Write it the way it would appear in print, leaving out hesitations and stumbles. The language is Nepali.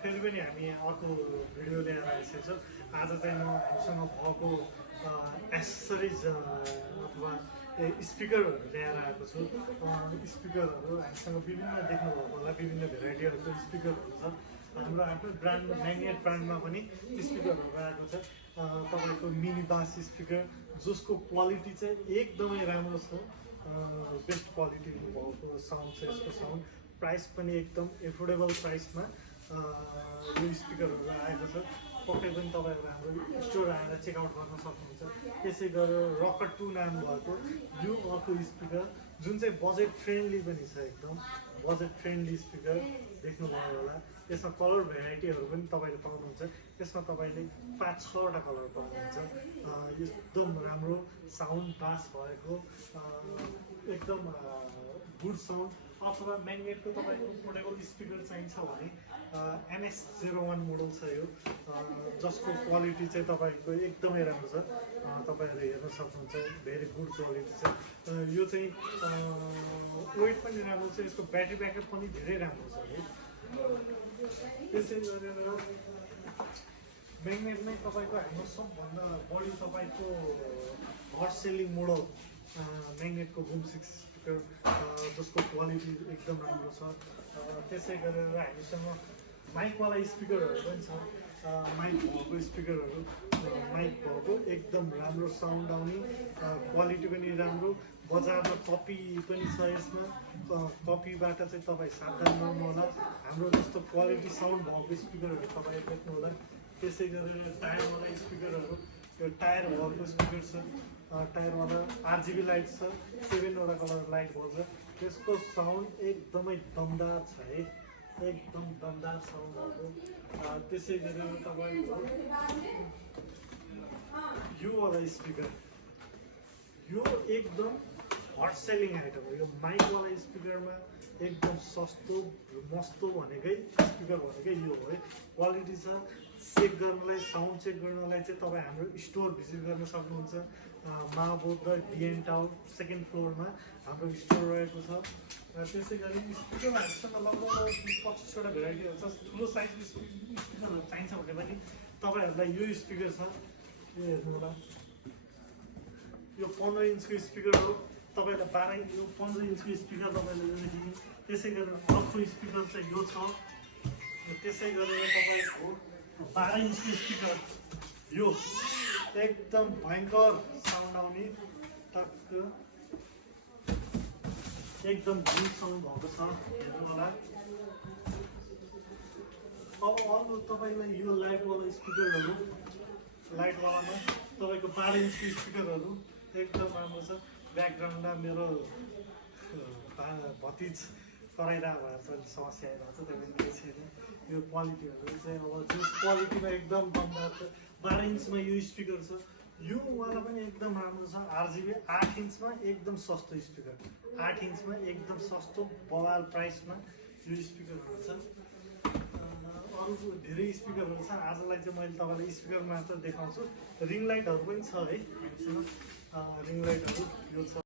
फेरि पनि हामी अर्को भिडियो लिएर आइसकेको छौँ। आज चाहिँ म हामीसँग भएको एसेसरिज अथवा स्पिकरहरू ल्याएर आएको छु। स्पिकरहरू हामीसँग विभिन्न देख्नुभएको होला, विभिन्न भेराइटीहरूको स्पिकरहरू छ। हाम्रो आफ्नो ब्रान्ड म्याग्नेट ब्रान्डमा पनि स्पिकरहरू आएको छ। तपाईँको मिनी बास स्पिकर जसको क्वालिटी चाहिँ एकदमै राम्रो छ, बेस्ट क्वालिटी भएको साउन्ड छ यसको। साउन्ड प्राइस पनि एकदम एफोर्डेबल प्राइसमा यो स्पिकरहरू आएको छ। पक्कै पनि तपाईँहरू हाम्रो स्टोर आएर चेकआउट गर्न सक्नुहुन्छ। त्यसै गरेर रकर 2 नाम भएको यो अर्को स्पिकर जुन चाहिँ बजेट फ्रेन्डली पनि छ, एकदम बजेट फ्रेन्डली स्पिकर देख्नुभयो होला। यसमा कलर भेराइटीहरू पनि तपाईँले पाउनुहुन्छ। यसमा तपाईँले 5-6वटा कलर पाउनुहुन्छ। एकदम राम्रो साउन्ड बास भएको एकदम गुड साउन्ड। अथवा म्याग्नेटको तपाईँको पोर्टेबल स्पिकर चाहिन्छ भने NS01 मोडल छ यो, जसको क्वालिटी चाहिँ तपाईँको एकदमै राम्रो छ। तपाईँहरूले हेर्न सक्नुहुन्छ, भेरी गुड क्वालिटी छ। यो चाहिँ वेट पनि राम्रो छ, यसको ब्याट्री ब्याकअप पनि धेरै राम्रो छ है। त्यसै गरेर म्याग्नेटमै तपाईँको हाम्रो सबभन्दा बढी तपाईँको हट सेलिङ मोडल म्याग्नेटको बुम 6 स्पिकर, जसको क्वालिटी एकदम राम्रो छ। त्यसै गरेर हामीसँग माइकवाला स्पिकरहरू पनि छ। माइक भएको स्पिकरहरू, माइक भएको एकदम राम्रो साउन्ड आउने, क्वालिटी पनि राम्रो। बजारमा कपी पनि छ यसमा। कपीबाट चाहिँ तपाईँ सावधान रहनु होला। हाम्रो जस्तो क्वालिटी साउन्ड भएको स्पिकरहरू तपाईँले देख्नु होला। त्यसै गरेर टायरवाला स्पिकरहरू, यो टायर भएको स्पिकर छ। टायरवाला RGB लाइट छ, 7वटा कलर लाइट बल्छ। यसको साउन्ड एकदमै दमदार छ है, एकदम दमदार साउन्ड भएको। त्यसै गरेर तपाईँको यो वाला स्पिकर, यो एकदम हट सेलिङ आइटम हो। यो माइकवाला स्पिकरमा एकदम सस्तो मस्तो भनेकै स्पिकर भनेकै यो हो है। क्वालिटी छ। चेक गर्नलाई, साउन्ड चेक गर्नलाई चाहिँ तपाईँ हाम्रो स्टोर भिजिट गर्न सक्नुहुन्छ। महाबोध DN टावर 2nd फ्लोरमा हाम्रो स्टोर रहेको छ। त्यसै गरी स्पिकर हामीसँग लगभग 25वटा भेराइटीहरू छ। ठुलो साइजको स्पिकरहरू चाहिन्छ भने पनि तपाईँहरूलाई यो स्पिकर छ, यो हेर्नु होला। यो 15 इन्चको स्पिकर हो। तपाईँलाई 12 यो 15 इन्चको स्पिकर तपाईँले लिँदाखेरि। त्यसै गरेर अर्को स्पिकर चाहिँ यो छ। त्यसै गरेर तपाईँको 12 इन्चको स्पिकर, यो एकदम भयङ्कर साउन्ड आउने, टक्क एकदम गुड साउन्ड भएको छ, हेर्नु होला। अब अर्को तपाईँलाई यो लाइटवाला स्पिकरहरू, लाइटवालामा तपाईँको 12 इन्चको स्पिकरहरू एकदम राम्रो छ। ब्याकग्राउन्डमा मेरो भतिज कराइरहेको भएर चाहिँ समस्या आइरहेको छ, त्यो पनि केही छैन। यो क्वालिटीहरू चाहिँ अब जुन क्वालिटीमा एकदम दमदार छ। 12 इन्चमा यो स्पिकर छ। यो वाला पनि एकदम राम्रो छ। RGB 8 इन्चमा एकदम सस्तो स्पिकर, 8 इन्चमा एकदम सस्तो बवाल प्राइसमा यो स्पिकरहरू छ। अरू धेरै स्पिकरहरू छ। आजलाई चाहिँ मैले तपाईँलाई स्पिकर मात्र देखाउँछु। रिङ लाइटहरू पनि छ है, रिङ लाइटहरू यो छ।